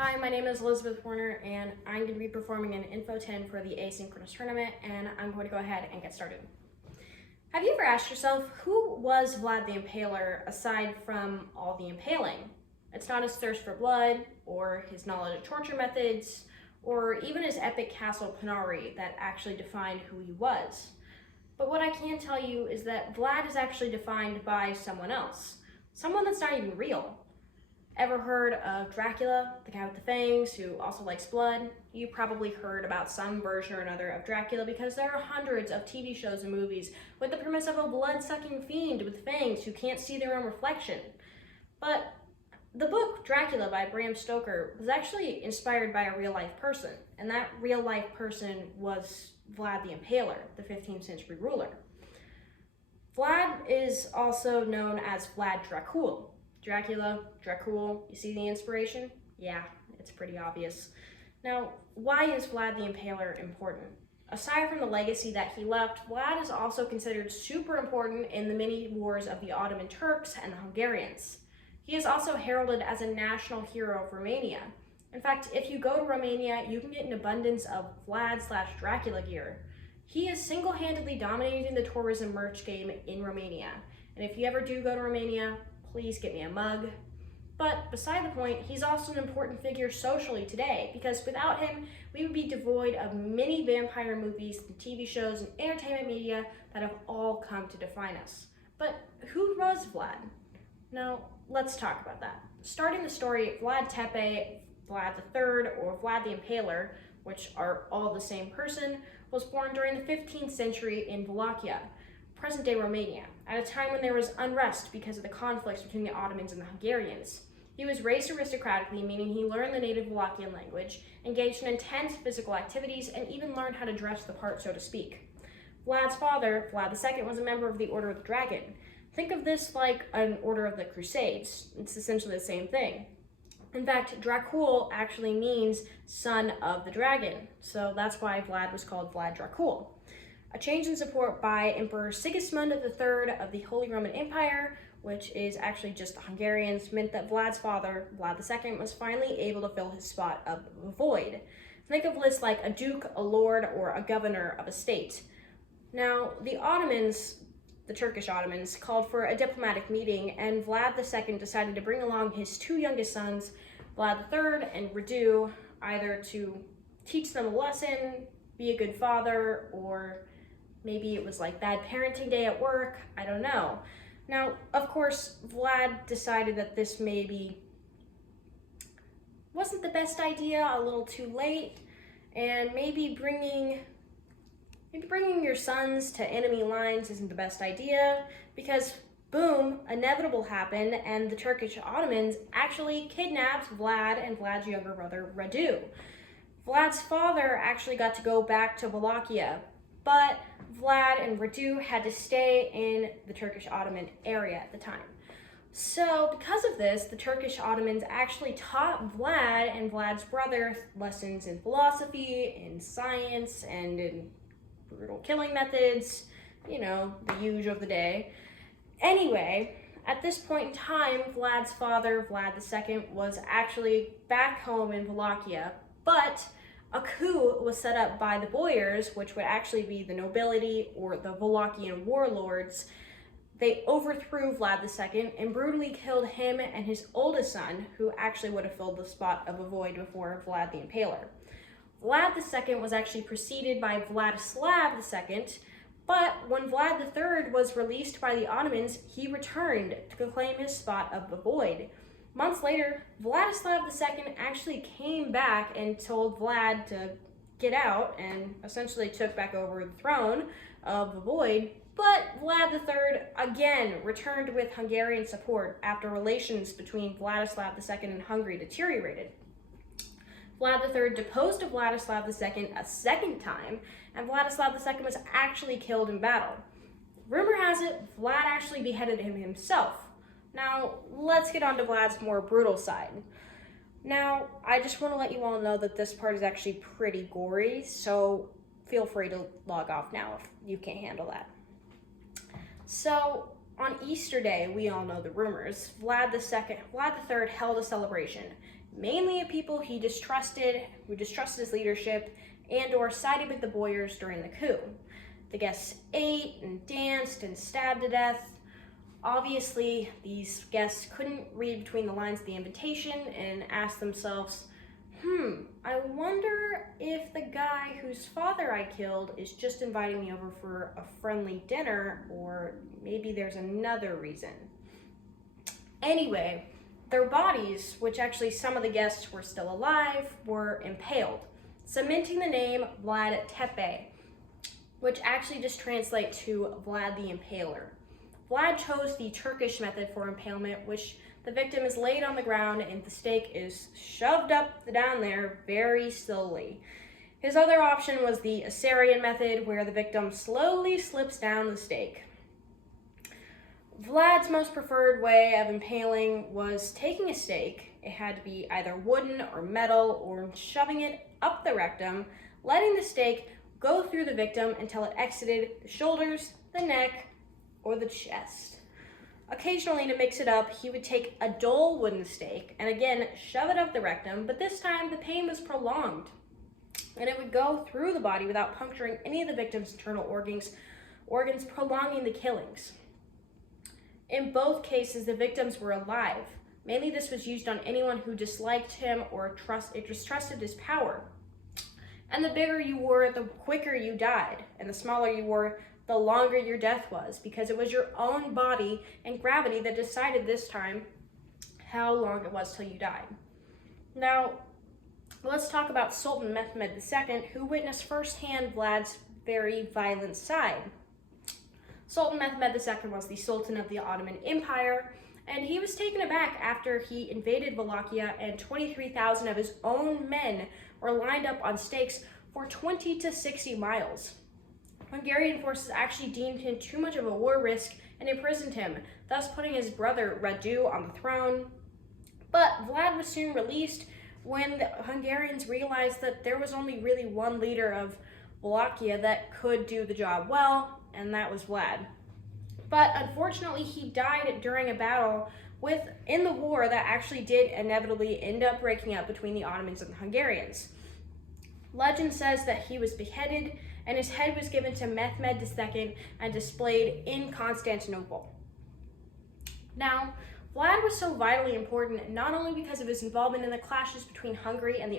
Hi, my name is Elizabeth Warner, and I'm going to be performing an Info 10 for the Asynchronous Tournament, and I'm going to go ahead and get started. Have you ever asked yourself, who was Vlad the Impaler aside from all the impaling? It's not his thirst for blood, or his knowledge of torture methods, or even his epic castle Panari that actually defined who he was. But what I can tell you is that Vlad is actually defined by someone else, someone that's not even real. Ever heard of Dracula, the guy with the fangs who also likes blood? You probably heard about some version or another of Dracula because there are hundreds of TV shows and movies with the premise of a blood-sucking fiend with fangs who can't see their own reflection. But the book Dracula by Bram Stoker was actually inspired by a real-life person, and that real-life person was Vlad the Impaler, the 15th century ruler. Vlad is also known as Vlad Dracul. Dracula, Dracul, you see the inspiration? Yeah, it's pretty obvious. Now, why is Vlad the Impaler important? Aside from the legacy that he left, Vlad is also considered super important in the many wars of the Ottoman Turks and the Hungarians. He is also heralded as a national hero of Romania. In fact, if you go to Romania, you can get an abundance of Vlad/Dracula gear. He is single-handedly dominating the tourism merch game in Romania. And if you ever do go to Romania, please get me a mug. But beside the point, he's also an important figure socially today, because without him, we would be devoid of many vampire movies, and TV shows, and entertainment media that have all come to define us. But who was Vlad? Now, let's talk about that. Starting the story, Vlad Tepe, Vlad III, or Vlad the Impaler, which are all the same person, was born during the 15th century in Wallachia, present-day Romania, at a time when there was unrest because of the conflicts between the Ottomans and the Hungarians. He was raised aristocratically, meaning he learned the native Wallachian language, engaged in intense physical activities, and even learned how to dress the part, so to speak. Vlad's father, Vlad II, was a member of the Order of the Dragon. Think of this like an Order of the Crusades. It's essentially the same thing. In fact, Dracul actually means son of the dragon, so that's why Vlad was called Vlad Dracul. A change in support by Emperor Sigismund III of the Holy Roman Empire, which is actually just the Hungarians, meant that Vlad's father, Vlad II, was finally able to fill his spot of the void. Think of this like a duke, a lord, or a governor of a state. Now, the Ottomans, the Turkish Ottomans, called for a diplomatic meeting, and Vlad II decided to bring along his two youngest sons, Vlad III and Radu, either to teach them a lesson, be a good father, or maybe it was like bad parenting day at work, I don't know. Now, of course, Vlad decided that this maybe wasn't the best idea, a little too late, and maybe bringing your sons to enemy lines isn't the best idea, because boom, inevitable happened, and the Turkish Ottomans actually kidnapped Vlad and Vlad's younger brother, Radu. Vlad's father actually got to go back to Wallachia, but Vlad and Radu had to stay in the Turkish Ottoman area at the time. So because of this, the Turkish Ottomans actually taught Vlad and Vlad's brother lessons in philosophy, in science, and in brutal killing methods, you know, the usual of the day. Anyway, at this point in time, Vlad's father, Vlad II, was actually back home in Wallachia, but a coup was set up by the boyars, which would actually be the nobility or the Wallachian warlords. They overthrew Vlad II and brutally killed him and his oldest son, who actually would have filled the spot of a void before Vlad the Impaler. Vlad II was actually preceded by Vladislav II, but when Vlad III was released by the Ottomans, he returned to claim his spot of the void. Months later, Vladislav II actually came back and told Vlad to get out and essentially took back over the throne of the void, but Vlad III again returned with Hungarian support after relations between Vladislav II and Hungary deteriorated. Vlad III deposed of Vladislav II a second time, and Vladislav II was actually killed in battle. Rumor has it, Vlad actually beheaded him himself. Now, let's get on to Vlad's more brutal side. Now, I just want to let you all know that this part is actually pretty gory, so feel free to log off now if you can't handle that. So, On Easter Day, we all know the rumors, Vlad III held a celebration, mainly of people he distrusted, who distrusted his leadership, and or sided with the Boyars during the coup. The guests ate and danced and stabbed to death. Obviously, these guests couldn't read between the lines of the invitation and asked themselves, I wonder if the guy whose father I killed is just inviting me over for a friendly dinner, or maybe there's another reason. Anyway, their bodies, which actually some of the guests were still alive, were impaled, cementing the name Vlad Tepe, which actually just translates to Vlad the Impaler. Vlad chose the Turkish method for impalement, which the victim is laid on the ground and the stake is shoved up down there very slowly. His other option was the Assyrian method, where the victim slowly slips down the stake. Vlad's most preferred way of impaling was taking a stake. It had to be either wooden or metal, or shoving it up the rectum, letting the stake go through the victim until it exited the shoulders, the neck, or the chest. Occasionally, to mix it up, he would take a dull wooden stake and again shove it up the rectum, but this time the pain was prolonged and it would go through the body without puncturing any of the victim's internal organs, prolonging the killings. In both cases, the victims were alive. Mainly this was used on anyone who disliked him or distrusted his power. And the bigger you were, the quicker you died, and the smaller you were, the longer your death was, because it was your own body and gravity that decided this time how long it was till you died. Now, let's talk about Sultan Mehmed II, who witnessed firsthand Vlad's very violent side. Sultan Mehmed II was the Sultan of the Ottoman Empire, and he was taken aback after he invaded Wallachia and 23,000 of his own men were lined up on stakes for 20 to 60 miles. Hungarian forces actually deemed him too much of a war risk and imprisoned him, thus putting his brother Radu on the throne. But Vlad was soon released when the Hungarians realized that there was only really one leader of Wallachia that could do the job well, and that was Vlad. But unfortunately, he died during a battle in the war that actually did inevitably end up breaking up between the Ottomans and the Hungarians. Legend says that he was beheaded and his head was given to Mehmed II and displayed in Constantinople. Now, Vlad was so vitally important not only because of his involvement in the clashes between Hungary and the